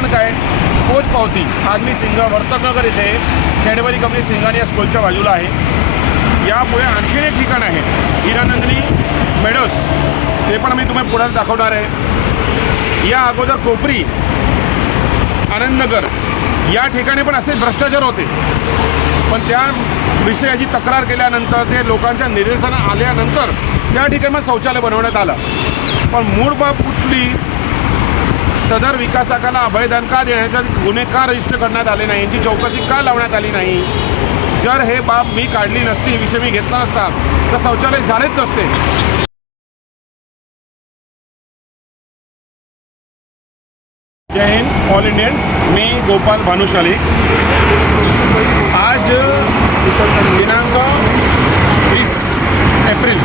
कारण काय, पोचपावती. आज मी वर्तकनगर इथे कॅडबरी कंपनी सिंघानिया या स्कूलच्या बाजूला आहे. यापुढे आणखी एक ठिकाण आहे हिरानंदिनी मेडोस, ते पण मी तुम्हाला पुढे दाखवणार आहे. या अगोदर कोपरी आनंदनगर या ठिकाणी पण असे भ्रष्टाचार होते, पण त्या विषयाची तक्रार केल्यानंतर ते लोकांच्या निदर्शनास आल्यानंतर त्या ठिकाणी मग शौचालय बनवण्यात आलं. पण मूळ बाब कुठली, सदर विकासकाला अभयदान का देण्याचा गुन्हे का रजिस्टर करण्यात आले नाही, यांची चौकशी का लावण्यात आली नाही. जर हे बाब मी काढली नसती, विषय मी घेतला नसता, तर शौचालय झालेच नसते. जय हिंद ऑल इंडियन्स. मी गोपाल भानुशाली. आज दिनांक 20 एप्रिल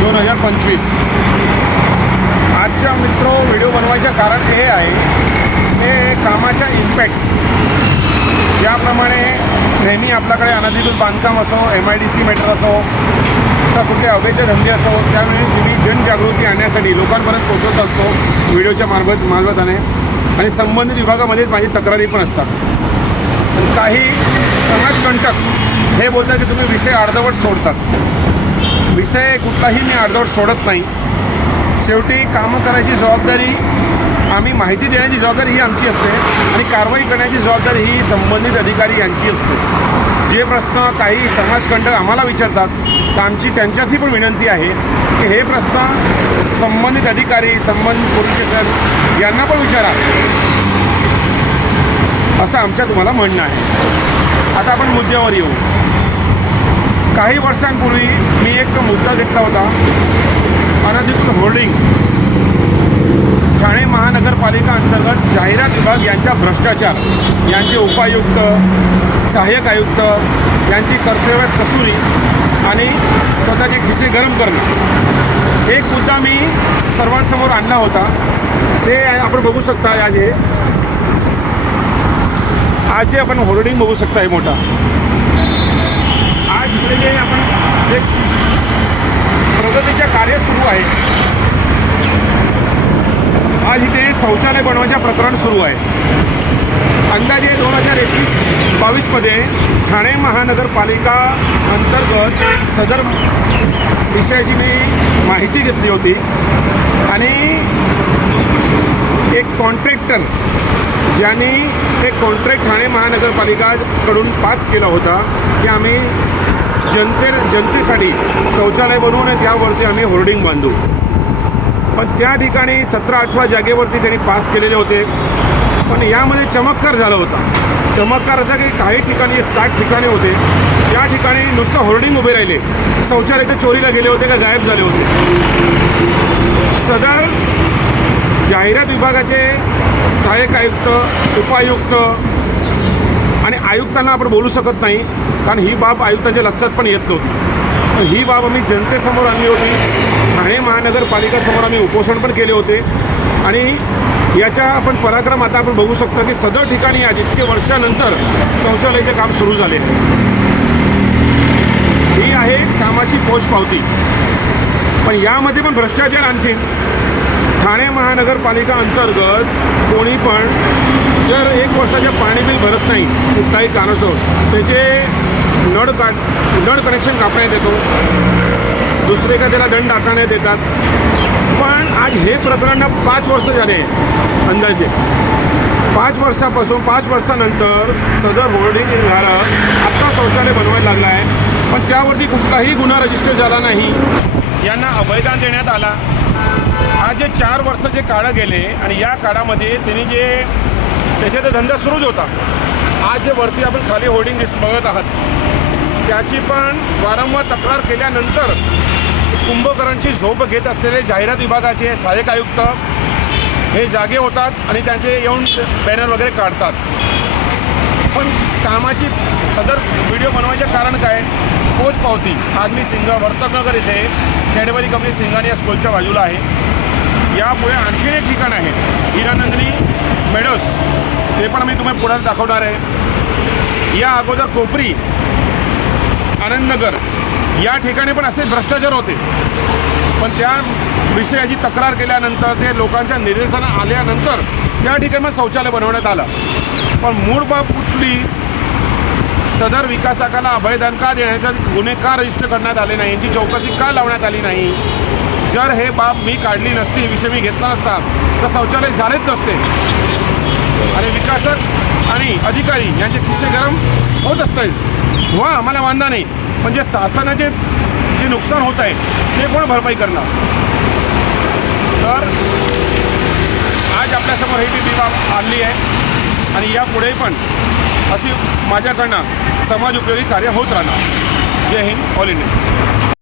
2025. आजच्या व्हिडिओ बनवायचं कारण हे आहे, हे कामाचा इम्पॅक्ट. ज्याप्रमाणे नेहमी आपल्याकडे अनधिकृत बांधकाम असो, MIDC मॅटर असो, तर कुठले अवैध धंदे असो, त्यावेळी मी जनजागृती आणण्यासाठी लोकांपर्यंत पोहोचवत असतो व्हिडिओच्या मार्फताने. आणि संबंधित विभागामध्ये माझी तक्रारी पण असतात. काही समाजकंटक हे बोलतात की तुम्ही विषय अर्धवट सोडतात. विषय कुठलाही मी अर्धवट सोडत नाही. शेवटी कामं करायची जबाबदारी, आम्ही माहिती देण्याची जबाबदारी ही आमची असते आणि कारवाई करण्याची जबाबदारी ही संबंधित अधिकारी यांची असते. जे प्रश्न काही समाजकंटक आम्हाला विचारतात, तर आमची त्यांच्याशी पण विनंती आहे की हे प्रश्न संबंधित अधिकारी, संबंधित पोलीस स्टेशन यांना पण विचारा, असं आमच्या तुम्हाला म्हणणं आहे. आता आपण मुद्द्यावर येऊ. काही वर्षांपूर्वी मी एक मुद्दा घेतला होता, अनधिकृत होर्डिंग. ठाणे महानगरपालिका अंतर्गत जाहिरात विभाग यांचा भ्रष्टाचार, यांचे उपायुक्त, सहाय्यक आयुक्त यांची कर्तव्यात कसुरी आणि स्वतःचे खिसे गरम करणं. एक मुद्दा मी सर्वांसमोर आणला होता, ते आपण बघू शकता. आज जे आपण होर्डिंग बघू शकता, हे मोठा. आज इकडे जे आपण एक प्रगतीच्या कार्य सुरू आहे. आज इथे शौचालय बनवायचं प्रकरण सुरू आहे. अंदाजे 2021-22मध्ये ठाणे महानगरपालिका अंतर्गत सदर विषयाची मी माहिती घेतली होती आणि एक कॉन्ट्रॅक्टर ज्यांनी ते कॉन्ट्रॅक्ट ठाणे महानगरपालिकाकडून पास केला होता की आम्ही जनतेसाठी शौचालय बनवून त्यावरती आम्ही होर्डिंग बांधू. पण त्या ठिकाणी 17-18 जागेवरती त्यांनी पास केलेले होते. पण यामध्ये चमत्कार झाला होता. चमत्कार असा की काही ठिकाणी 60 ठिकाणे होते, त्या ठिकाणी नुसतं होर्डिंग उभे राहिले. शौचालय ते चोरीला गेले होते का गायब झाले होते. सदर जाहिरात विभागाचे सहाय्यक आयुक्त, उपायुक्त आणि आयुक्तांना आपण बोलू शकत नाही, कारण ही बाब आयुक्तांच्या लक्षात पण येत नव्हती. पण ही बाब आम्ही जनतेसमोर आणली होती. ठाणे महानगरपालिकासमोर आम्ही उपोषण पण केले होते आणि याचा आपण पराक्रम आता आपण बघू शकतो की सदर ठिकाणी आज इतके वर्षानंतर शौचालयाचे काम सुरू झाले. ही आहे कामाची पोचपावती. पण यामध्ये पण भ्रष्टाचार. आणखी ठाणे महानगरपालिका अंतर्गत कोणी पण जर 1 वर्षाच्या पाणी बिल भरत नाही कुठलाही कारणास्तव, त्याचे नळ कनेक्शन कापण्यात येतो, दुसरे का त्याला दंड आकारण्यात येतात. पण आज हे प्रकरण 5 वर्ष झाले अंदाजे. 5 वर्षापासून 5 वर्षानंतर सदर होर्डिंग झालं, आत्ता शौचालय बनवायला लागला आहे, पण त्यावरती कुठलाही गुन्हा रजिस्टर झाला नाही. यांना अभयदान देण्यात आला. आज जे 4 वर्षाचे काळं गेले आणि या काळामध्ये त्यांनी जे त्याचा धंदा सुरूच होता. आज जे वरती आपण खाली होर्डिंग बघत आहात, त्याची पण वारंवार तक्रार केल्यानंतर कुंभकरांची झोप घेत असलेले जाहिरात विभागाचे सहाय्यक आयुक्त हे जागे होतात आणि त्यांचे येऊन बॅनर वगैरे काढतात. पण कामाची सदर व्हिडिओ बनवायचं कारण काय, पोचपावती. आज मी वर्तकनगर इथे कॅडबरी कंपनी सिंघानिया या स्कूलच्या बाजूला आहे. यापुढे आणखी एक ठिकाण आहे हिरानंदिनी मेडोस, ते पण मी तुम्हाला पुढे दाखवणार आहे. या अगोदर कोपरी आनंदनगर या ठिकाणी पण असे भ्रष्टाचार होते, पण त्या विषयाची तक्रार केल्यानंतर ते लोकांच्या निदर्शनास आल्यानंतर त्या ठिकाणी मग शौचालय बनवण्यात आलं. पण मूळ बाब कुठली, सदर विकासकाला अभयदान का देण्याच्या गुन्हे का रजिस्टर करण्यात आले नाही, यांची चौकशी का लावण्यात आली नाही. जर हे बाब मी काढली नसती, विषय मी घेतला नसता, तर शौचालय झालेच नसते. आणि विकासक आणि अधिकारी यांचे किस्से गरम होत असतील हो, आम्हाला वांधा नाही. पण जे शासनाचे जे नुकसान होत आहे ते कोण भरपाई करणार. तर आज आपल्यासमोर ही बाब आणली आहे आणि यापुढे पण अशी माझ्याकडनं समाज उपयोगी कार्य होत राहणार. जय हिंद, ऑल इंडिया.